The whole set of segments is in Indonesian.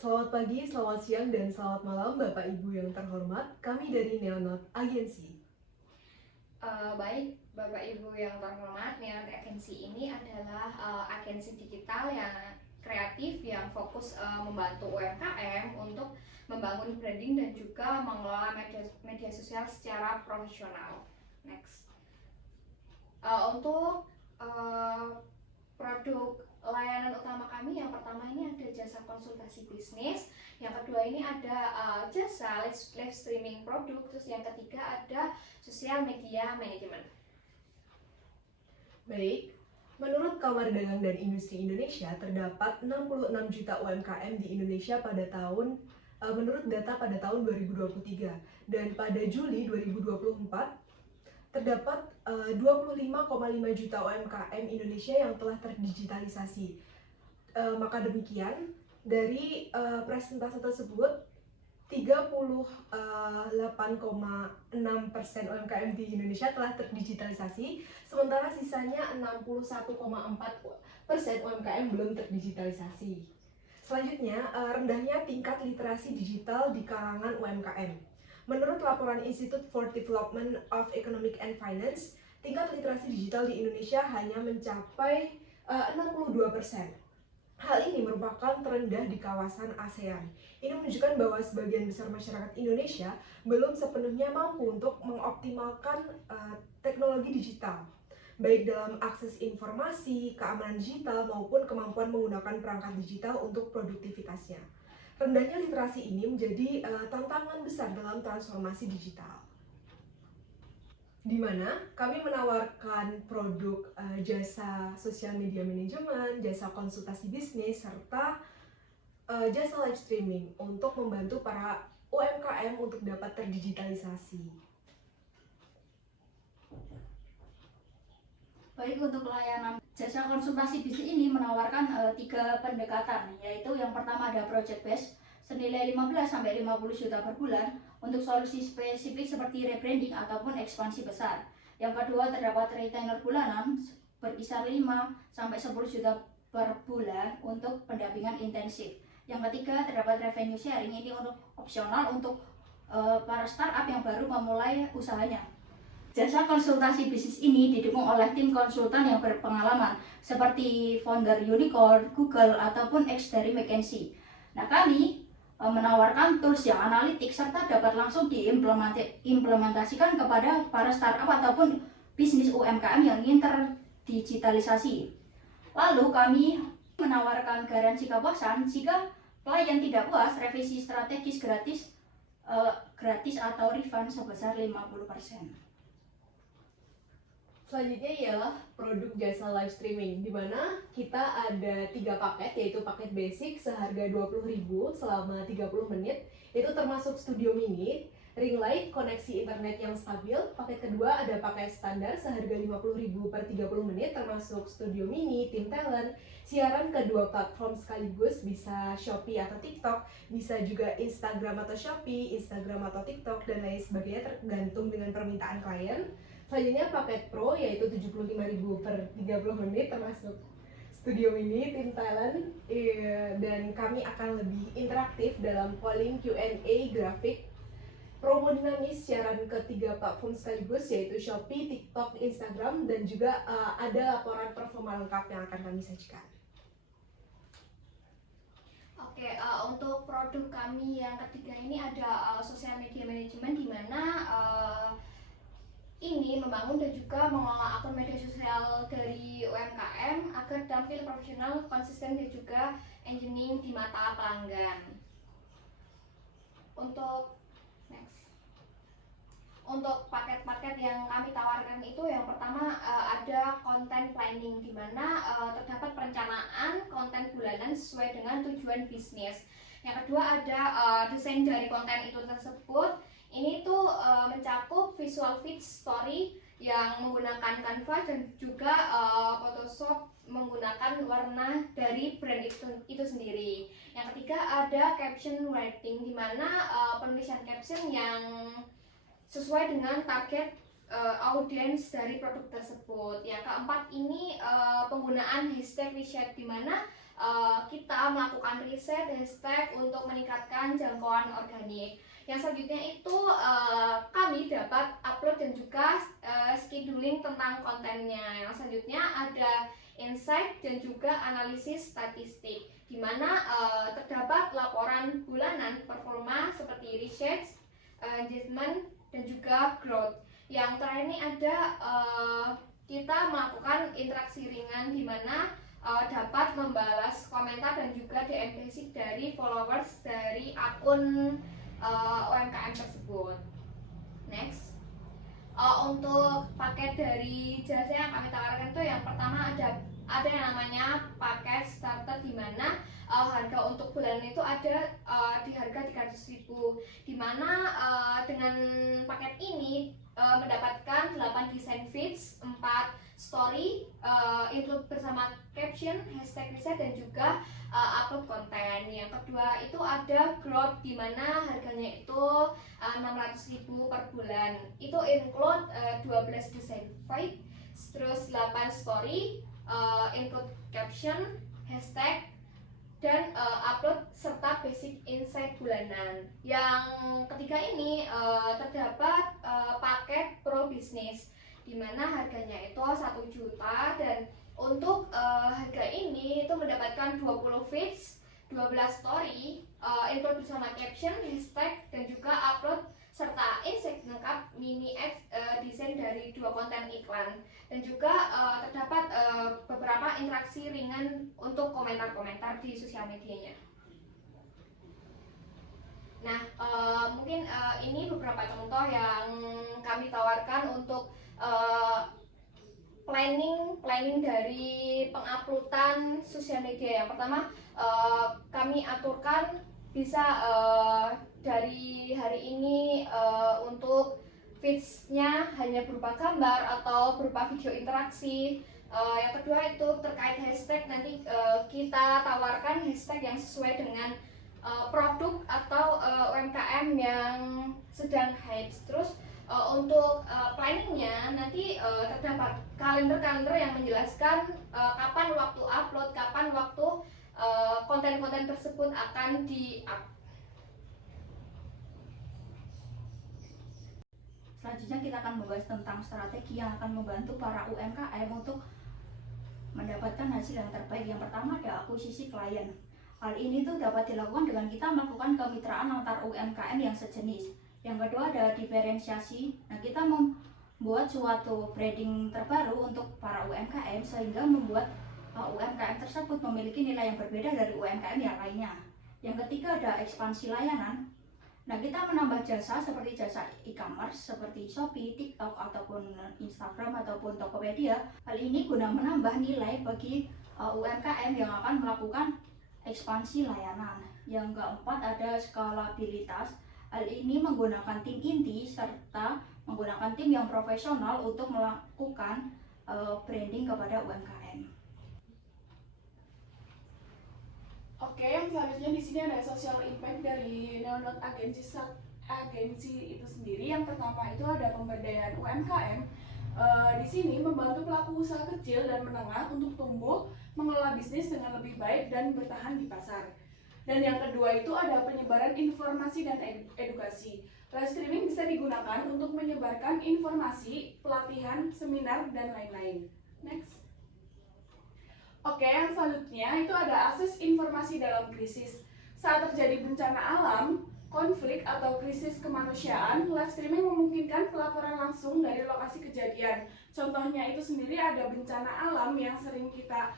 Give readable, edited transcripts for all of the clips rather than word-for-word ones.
Selamat pagi, selamat siang, dan selamat malam Bapak Ibu yang terhormat. Kami dari Neonot Agency. Baik, Bapak Ibu yang terhormat, Neon Agency ini adalah agensi digital yang kreatif yang fokus membantu UMKM untuk membangun branding dan juga mengelola media sosial secara profesional. Next, untuk produk layanan utama kami yang pertama ini ada jasa konsultasi bisnis, yang kedua ini ada jasa live streaming produk, terus yang ketiga ada sosial media management. Baik, menurut Kamar Dagang dan Industri Indonesia, terdapat 66 juta UMKM di Indonesia menurut data pada tahun 2023. Dan pada Juli 2024, terdapat 25,5 juta UMKM Indonesia yang telah terdigitalisasi. Maka demikian, dari presentase tersebut, 38,6% UMKM di Indonesia telah terdigitalisasi, sementara sisanya 61,4% UMKM belum terdigitalisasi. Selanjutnya, rendahnya tingkat literasi digital di kalangan UMKM. Menurut laporan Institute for Development of Economic and Finance, tingkat literasi digital di Indonesia hanya mencapai 62%. Hal ini merupakan terendah di kawasan ASEAN. Ini menunjukkan bahwa sebagian besar masyarakat Indonesia belum sepenuhnya mampu untuk mengoptimalkan teknologi digital, baik dalam akses informasi, keamanan digital, maupun kemampuan menggunakan perangkat digital untuk produktivitasnya. Rendahnya literasi ini menjadi tantangan besar dalam transformasi digital, di mana kami menawarkan produk jasa sosial media manajemen, jasa konsultasi bisnis, serta jasa live streaming untuk membantu para UMKM untuk dapat terdigitalisasi. Baik, untuk layanan jasa konsultasi bisnis ini menawarkan 3 pendekatan, yaitu yang pertama ada project based senilai 15-50 juta per bulan untuk solusi spesifik seperti rebranding ataupun ekspansi besar. Yang kedua, terdapat retainer bulanan berkisar 5-10 juta per bulan untuk pendampingan intensif. Yang ketiga, terdapat revenue sharing, ini untuk opsional untuk para startup yang baru memulai usahanya. Jasa konsultasi bisnis ini didukung oleh tim konsultan yang berpengalaman seperti founder Unicorn, Google, ataupun ex dari McKinsey. Nah, kami menawarkan tools yang analitik serta dapat langsung diimplementasikan kepada para startup ataupun bisnis UMKM yang ingin terdigitalisasi. Lalu kami menawarkan garansi kepuasan jika klien tidak puas, revisi strategis gratis atau refund sebesar 50%. Selanjutnya ialah produk jasa live streaming, di mana kita ada 3 paket, yaitu paket basic seharga 20.000 selama 30 menit, itu termasuk studio mini, ring light, koneksi internet yang stabil. Paket kedua ada paket standar seharga 50.000 per 30 menit, termasuk studio mini, tim talent, siaran ke 2 platform sekaligus, bisa Shopee atau TikTok, bisa juga Instagram atau Shopee, Instagram atau TikTok, dan lain sebagainya tergantung dengan permintaan klien. Selanjutnya paket Pro, yaitu 75.000 per 30 menit, termasuk studio mini, tim talent, dan kami akan lebih interaktif dalam polling, Q&A, grafik, promo dinamis, siaran ke 3 platform sekaligus, yaitu Shopee, TikTok, Instagram, dan juga ada laporan performa lengkap yang akan kami sajikan. Oke, untuk produk kami yang ketiga ini ada sosial media management, di mana ini membangun dan juga mengelola akun media sosial dari UMKM agar tampil profesional, konsisten, dan juga engaging di mata pelanggan. Untuk paket-paket yang kami tawarkan itu, yang pertama ada content planning, di mana terdapat perencanaan konten bulanan sesuai dengan tujuan bisnis. Yang kedua ada desain dari konten itu tersebut. Ini tuh mencakup visual feed story yang menggunakan Canva dan juga Photoshop menggunakan warna dari brand itu sendiri. Yang ketiga ada caption writing, di mana penulisan caption yang sesuai dengan target audiens dari produk tersebut. Yang keempat ini penggunaan hashtag WeShare, di mana kita melakukan riset hashtag untuk meningkatkan jangkauan organik. Yang selanjutnya itu kami dapat upload dan juga scheduling tentang kontennya. Yang selanjutnya ada insight dan juga analisis statistik, di mana terdapat laporan bulanan performa seperti research, engagement, dan juga growth. Yang terakhir ini ada kita melakukan interaksi ringan, di mana dapat membalas komentar dan juga DM basic dari followers dari akun UMKM tersebut. Next, untuk paket dari jasa yang kami tawarkan itu yang pertama ada yang namanya paket starter, di mana harga untuk bulanan itu ada di harga 300.000, di mana dengan paket ini mendapatkan 8 desain feeds, 4 story, include bersama caption, hashtag riset, dan juga upload konten. Yang kedua itu ada growth, di mana harganya itu 600.000 per bulan. Itu include 12 desain feed, terus 8 story, include caption, hashtag, dan upload serta basic insight bulanan. Yang ketiga ini terdapat paket pro bisnis, di mana harganya itu 1 juta, dan untuk harga ini itu mendapatkan 20 feeds, 12 story, include bersama caption, hashtag, dan juga upload serta insight lengkap mini ads desain dari 2 konten iklan, dan juga terdapat beberapa interaksi ringan untuk komentar-komentar di sosial medianya. Nah, mungkin ini beberapa contoh yang kami tawarkan untuk planning dari penguploadan sosial media. Yang pertama, kami aturkan bisa dari hari ini untuk feeds-nya hanya berupa gambar atau berupa video interaksi. Yang kedua itu terkait hashtag, nanti kita tawarkan hashtag yang sesuai dengan produk atau UMKM yang sedang hype. Terus untuk planningnya nanti terdapat kalender yang menjelaskan kapan waktu upload, kapan waktu konten-konten tersebut akan di-up. Selanjutnya kita akan membahas tentang strategi yang akan membantu para UMKM untuk mendapatkan hasil yang terbaik. Yang pertama ada akuisisi klien. Hal ini tuh dapat dilakukan dengan kita melakukan kemitraan antar UMKM yang sejenis. Yang kedua ada diferensiasi. Nah, kita membuat suatu branding terbaru untuk para UMKM sehingga membuat UMKM tersebut memiliki nilai yang berbeda dari UMKM yang lainnya. Yang ketiga ada ekspansi layanan. Nah, kita menambah jasa seperti jasa e-commerce seperti Shopee, TikTok, ataupun Instagram, ataupun Tokopedia. Hal ini guna menambah nilai bagi UMKM yang akan melakukan ekspansi layanan. Yang keempat ada skalabilitas. Hal ini menggunakan tim inti serta menggunakan tim yang profesional untuk melakukan branding kepada UMKM. Oke, yang selanjutnya di sini ada social impact dari Neonot agensi itu sendiri. Yang pertama itu ada pemberdayaan UMKM. Di sini membantu pelaku usaha kecil dan menengah untuk tumbuh, mengelola bisnis dengan lebih baik dan bertahan di pasar. Dan yang kedua itu ada penyebaran informasi dan edukasi. Live streaming bisa digunakan untuk menyebarkan informasi, pelatihan, seminar, dan lain-lain. Next. Oke, yang selanjutnya itu ada akses informasi dalam krisis. Saat terjadi bencana alam, konflik, atau krisis kemanusiaan, live streaming memungkinkan pelaporan langsung dari lokasi kejadian. Contohnya itu sendiri ada bencana alam yang sering kita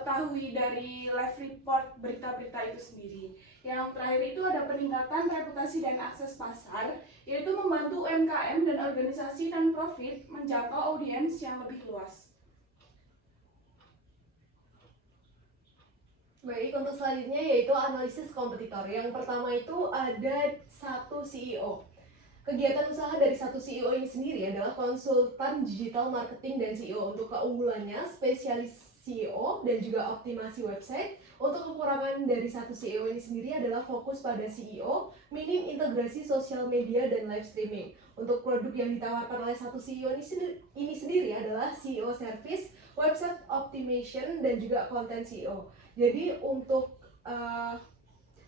ketahui dari live report berita-berita itu sendiri. Yang terakhir itu ada peningkatan reputasi dan akses pasar, yaitu membantu UMKM dan organisasi non-profit menjangkau audiens yang lebih luas. Baik, untuk selanjutnya yaitu analisis kompetitor. Yang pertama itu ada satu CEO. Kegiatan usaha dari satu CEO ini sendiri adalah konsultan digital marketing dan CEO. Untuk keunggulannya, spesialis CEO dan juga optimasi website. Untuk kekurangan dari satu CEO ini sendiri adalah fokus pada CEO, minim integrasi sosial media dan live streaming. Untuk produk yang ditawarkan oleh satu CEO ini sendiri adalah CEO service. website optimization, dan juga konten SEO. Jadi untuk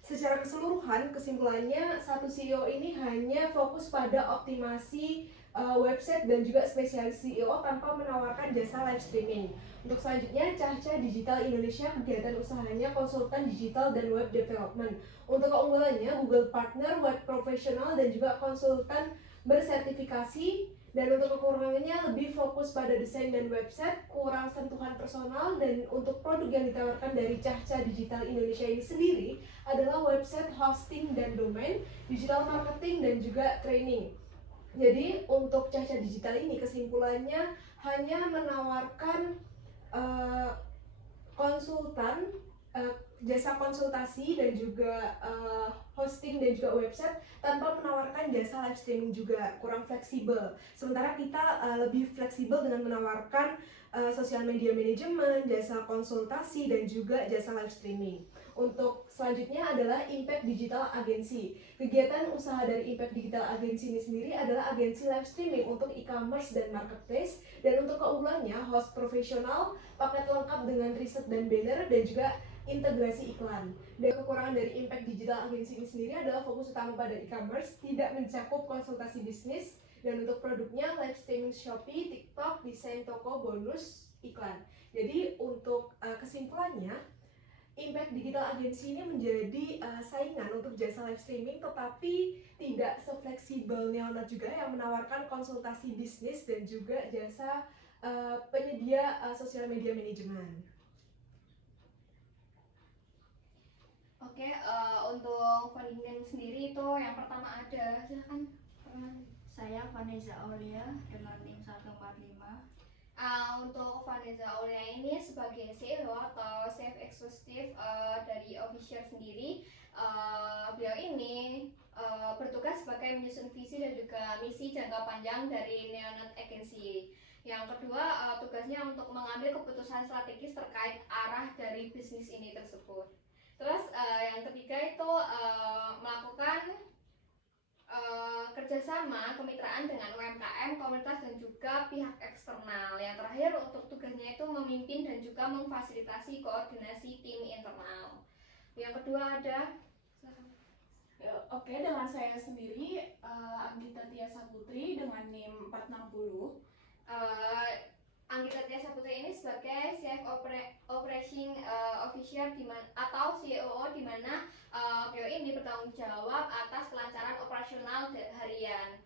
secara keseluruhan, kesimpulannya satu CEO ini hanya fokus pada optimasi website dan juga spesialis CEO tanpa menawarkan jasa live streaming. Untuk selanjutnya, Cahca Digital Indonesia kegiatan usahanya konsultan digital dan web development. Untuk keunggulannya, Google Partner, web profesional, dan juga konsultan bersertifikasi. Dan untuk kekurangannya, lebih fokus pada desain dan website, kurang sentuhan personal. Dan untuk produk yang ditawarkan dari Cahca Digital Indonesia ini sendiri adalah website hosting dan domain, digital marketing, dan juga training. Jadi untuk Cahca Digital ini kesimpulannya hanya menawarkan konsultan, jasa konsultasi dan juga hosting dan juga website tanpa menawarkan jasa live streaming, juga kurang fleksibel. Sementara kita lebih fleksibel dengan menawarkan sosial media manajemen, jasa konsultasi, dan juga jasa live streaming. Untuk selanjutnya adalah Impact Digital Agency. Kegiatan usaha dari Impact Digital Agency ini sendiri adalah agensi live streaming untuk e-commerce dan marketplace. Dan untuk keunggulannya, host profesional, paket lengkap dengan riset dan banner, dan juga integrasi iklan. Dan kekurangan dari Impact Digital Agency ini sendiri adalah fokus utama pada e-commerce, tidak mencakup konsultasi bisnis, dan untuk produknya live streaming Shopee, TikTok, desain toko, bonus, iklan. Jadi untuk kesimpulannya, Impact Digital Agency ini menjadi saingan untuk jasa live streaming, tetapi tidak sefleksibel Neonot juga yang menawarkan konsultasi bisnis dan juga jasa penyedia sosial media manajemen. Oke, untuk funding sendiri itu yang pertama ada, silakan. Saya Vanessa Aulia dengan NIM 145. Untuk Vanessa Aulia ini sebagai CEO atau Chief Executive dari Official sendiri, beliau ini bertugas sebagai menyusun visi dan juga misi jangka panjang dari Neonot Agency. Yang kedua, tugasnya untuk mengambil keputusan strategis terkait arah dari bisnis ini tersebut. Terus yang ketiga itu melakukan kerjasama kemitraan dengan UMKM, komunitas, dan juga pihak eksternal. Yang terakhir untuk tugasnya itu memimpin dan juga memfasilitasi koordinasi tim internal. Yang kedua ada, Oke, dengan saya sendiri Anggita Tiasa Putri dengan NIM 460. Anggita Tiasa Putri ini sebagai Chief Operation Officer atau COO, di mana beliau ini bertanggung jawab atas kelancaran operasional harian.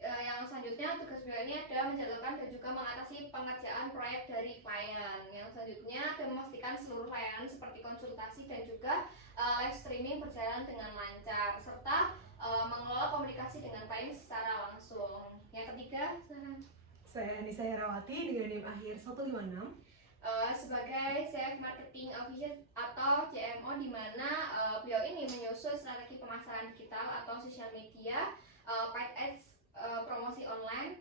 Yang selanjutnya tugas beliau ini adalah menjalankan dan juga mengatasi pengerjaan proyek dari klien. Yang selanjutnya adalah memastikan seluruh layanan seperti konsultasi dan juga live streaming berjalan dengan lancar, serta mengelola komunikasi dengan klien secara langsung. Yang ketiga, Saya Anissa Herawati dengan NIM akhir 156. Sebagai Chief Marketing Officer atau CMO, di mana beliau ini menyusun strategi pemasaran digital atau sosial media, paid ads, promosi online.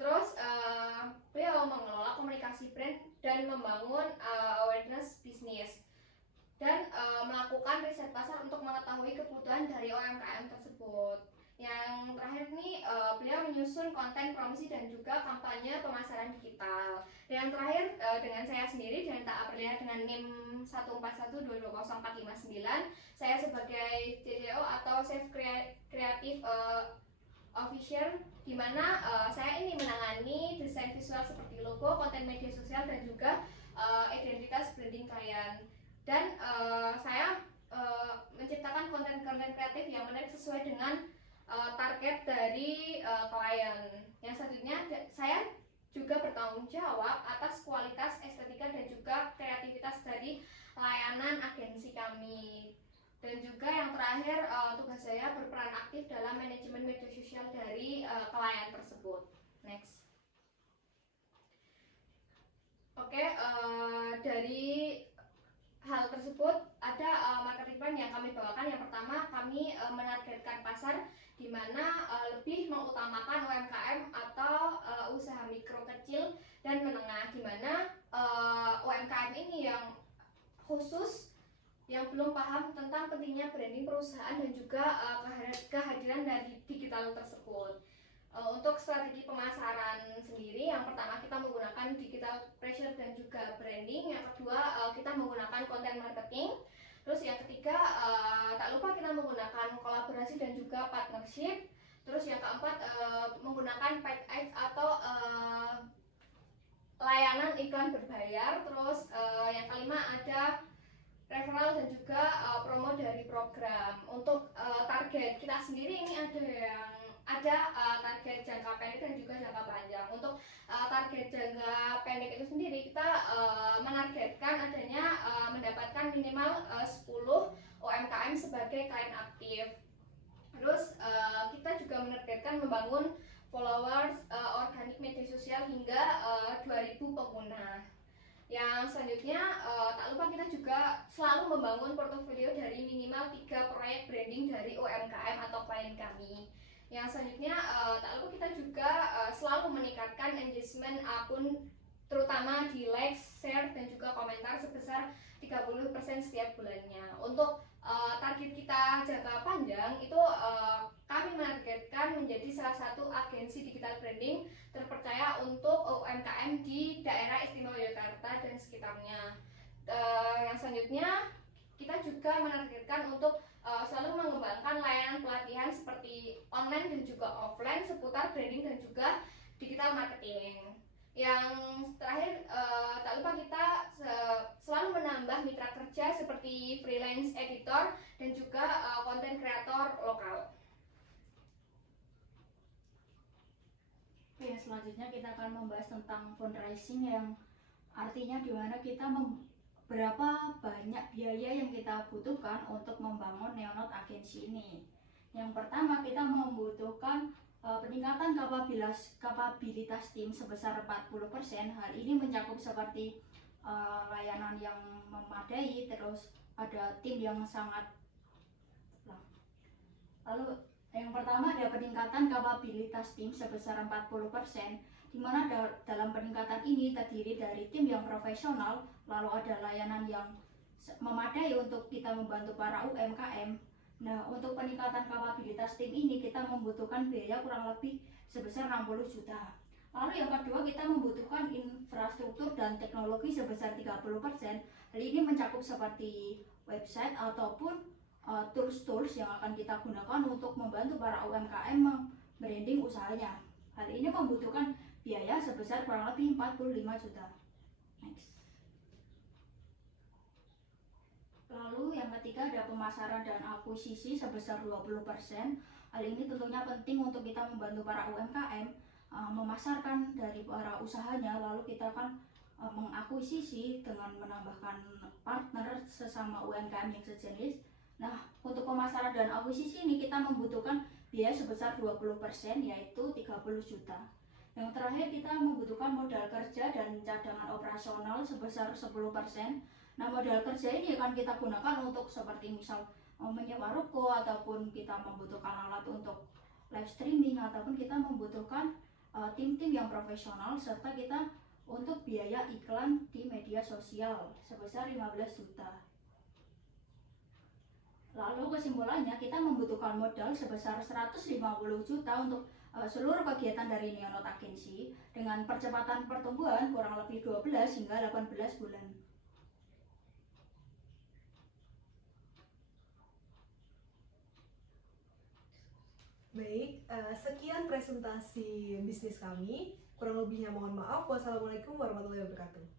Terus beliau mengelola komunikasi brand dan membangun awareness bisnis, dan melakukan riset pasar untuk mengetahui kebutuhan dari UMKM tersebut. Yang terakhir nih, beliau menyusun konten promosi dan juga kampanye pemasaran digital. Yang terakhir dengan saya sendiri dan tak Aprilia dengan NIM 1412200459, saya sebagai CCO atau Chief Creative Officer, di mana saya ini menangani desain visual seperti logo, konten media sosial, dan juga identitas branding klien. Dan saya menciptakan konten-konten kreatif yang menarik sesuai dengan target dari klien. Yang selanjutnya saya juga bertanggung jawab atas kualitas, estetika, dan juga kreativitas dari layanan agensi kami. Dan juga yang terakhir, tugas saya berperan aktif dalam manajemen media sosial dari klien tersebut. Next. Oke, dari hal tersebut ada marketing plan yang kami bawakan. Yang pertama, kami menargetkan pasar di mana lebih mengutamakan UMKM atau usaha mikro, kecil, dan menengah, di mana UMKM ini yang khusus yang belum paham tentang pentingnya branding perusahaan dan juga kehadiran dari digital tersebut. Untuk strategi pemasaran sendiri, yang pertama kita menggunakan digital pressure dan juga branding. Yang kedua kita menggunakan content marketing. Terus yang ketiga tak lupa kita menggunakan kolaborasi dan juga partnership. Terus yang keempat menggunakan paid ads atau layanan iklan berbayar. Terus yang kelima ada referral dan juga promo dari program. Untuk target kita sendiri ini ada target jangka pendek dan juga jangka panjang. Untuk target jangka pendek itu sendiri kita menargetkan adanya mendapatkan minimal 10 UMKM sebagai klien aktif. Terus kita juga menargetkan membangun followers organik media sosial hingga 2000 pengguna. Yang selanjutnya tak lupa kita juga selalu membangun portofolio dari minimal 3 proyek branding dari UMKM atau klien kami. Yang selanjutnya tak lupa kita juga selalu meningkatkan engagement akun, terutama di like, share, dan juga komentar sebesar 30% setiap bulannya. Untuk target kita jangka panjang itu kami menargetkan menjadi salah satu agensi digital branding terpercaya untuk UMKM di daerah istimewa Yogyakarta dan sekitarnya. Yang selanjutnya kita juga menargetkan untuk selalu mengembangkan layanan pelatihan seperti online dan juga offline seputar branding dan juga digital marketing. Yang terakhir tak lupa kita selalu menambah mitra kerja seperti freelance editor dan juga konten kreator lokal. Oke, selanjutnya kita akan membahas tentang fundraising, yang artinya di mana kita berapa banyak biaya yang kita butuhkan untuk membangun Neonode Agency ini. Yang pertama, kita membutuhkan peningkatan kapabilitas tim sebesar 40%. Hal ini mencakup seperti layanan yang memadai, terus ada tim yang sangat. Lalu yang pertama ada peningkatan kapabilitas tim sebesar 40%, di mana dalam peningkatan ini terdiri dari tim yang profesional, lalu ada layanan yang memadai untuk kita membantu para UMKM. Nah, untuk peningkatan kapabilitas tim ini kita membutuhkan biaya kurang lebih sebesar 60 juta. Lalu yang kedua, kita membutuhkan infrastruktur dan teknologi sebesar 30%. Hal ini mencakup seperti website ataupun tools-tools yang akan kita gunakan untuk membantu para UMKM branding usahanya. Hal ini membutuhkan biaya sebesar kurang lebih 45 juta. Next. Lalu yang ketiga ada pemasaran dan akuisisi sebesar 20%. Hal ini tentunya penting untuk kita membantu para UMKM memasarkan dari para usahanya, lalu kita akan mengakuisisi dengan menambahkan partner sesama UMKM yang sejenis. Nah, untuk pemasaran dan akuisisi ini kita membutuhkan biaya sebesar 20%, yaitu 30 juta. Yang terakhir, kita membutuhkan modal kerja dan cadangan operasional sebesar 10%. Nah, modal kerja ini akan kita gunakan untuk seperti misal menyewa ruko, ataupun kita membutuhkan alat untuk live streaming, ataupun kita membutuhkan tim-tim yang profesional, serta kita untuk biaya iklan di media sosial sebesar 15 juta. Lalu kesimpulannya, kita membutuhkan modal sebesar 150 juta untuk seluruh kegiatan dari Neonode Agency dengan percepatan pertumbuhan kurang lebih 12 hingga 18 bulan. Baik, sekian presentasi bisnis kami. Kurang lebihnya mohon maaf. Wassalamualaikum warahmatullahi wabarakatuh.